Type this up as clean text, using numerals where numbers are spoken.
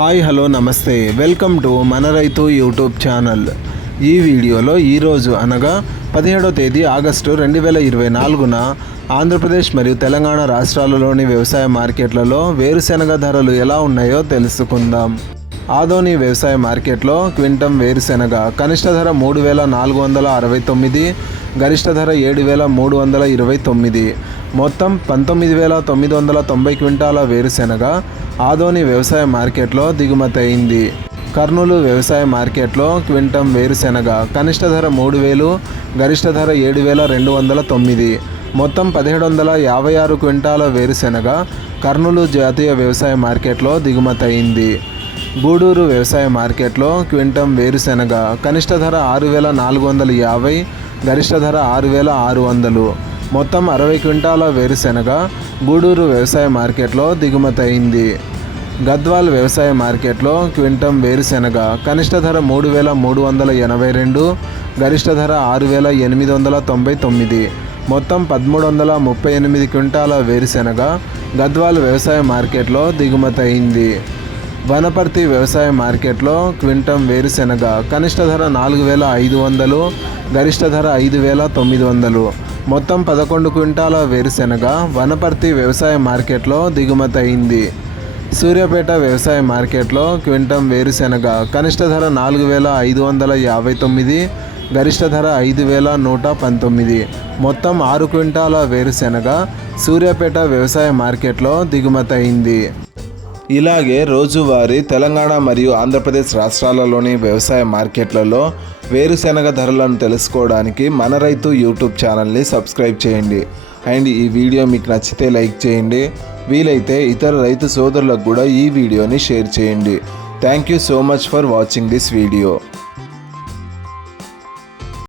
Hi hello నమస్తే welcome to మన రైతు యూట్యూబ్ ఛానల్. ఈ వీడియోలో ఈరోజు అనగా 17వ తేదీ ఆగస్టు 2024న ఆంధ్రప్రదేశ్ మరియు తెలంగాణ రాష్ట్రాలలోని వ్యవసాయ మార్కెట్లలో వేరుశెనగ ధరలు ఎలా ఉన్నాయో తెలుసుకుందాం. ఆదోని వ్యవసాయ మార్కెట్లో క్వింటం వేరుశెనగ కనిష్ట ధర 3,469, గరిష్ట ధర 7,329, మొత్తం 19,990 క్వింటాల వేరుశెనగ ఆదోని వ్యవసాయ మార్కెట్లో దిగుమతి అయింది. కర్నూలు వ్యవసాయ మార్కెట్లో క్వింటం వేరుశెనగ కనిష్ట ధర 3,000, గరిష్ట ధర 7,209, మొత్తం 1,756 క్వింటాల వేరుశెనగ కర్నూలు జాతీయ వ్యవసాయ మార్కెట్లో దిగుమతి అయింది. గూడూరు వ్యవసాయ మార్కెట్లో క్వింటం వేరుశెనగ కనిష్ట ధర 6,450, గరిష్ట ధర 6,600, మొత్తం 60 క్వింటాల వేరుశెనగ గూడూరు వ్యవసాయ మార్కెట్లో దిగుమతి అయింది. గద్వాల్ వ్యవసాయ మార్కెట్లో క్వింటం వేరుశెనగ కనిష్ట ధర 3,382, గరిష్ట ధర 6,899, మొత్తం 1,338 క్వింటాల వేరుశెనగ గద్వాల్ వ్యవసాయ మార్కెట్లో దిగుమతి అయింది. వనపర్తి వ్యవసాయ మార్కెట్లో క్వింటం వేరుశెనగ కనిష్ట ధర 4,500, గరిష్ట ధర 5,900, మొత్తం 11 క్వింటాల వేరుశెనగ వనపర్తి వ్యవసాయ మార్కెట్లో దిగుమతి అయింది. సూర్యాపేట వ్యవసాయ మార్కెట్లో క్వింటం వేరుశెనగ కనిష్ట ధర 4,559, గరిష్ట ధర 5,119, మొత్తం 6 క్వింటాల వేరుశెనగ సూర్యాపేట వ్యవసాయ మార్కెట్లో దిగుమతి అయింది. ఇలాగే రోజువారీ తెలంగాణ మరియు ఆంధ్రప్రదేశ్ రాష్ట్రాలలోని వ్యవసాయ మార్కెట్లలో వేరుశెనగ ధరలను తెలుసుకోవడానికి మన రైతు యూట్యూబ్ ఛానల్ని సబ్స్క్రైబ్ చేయండి. అండ్ ఈ వీడియో మీకు నచ్చితే లైక్ చేయండి. వీలైతే ఇతర రైతు సోదరులకు కూడా ఈ వీడియోని షేర్ చేయండి. Thank you so much for watching this video.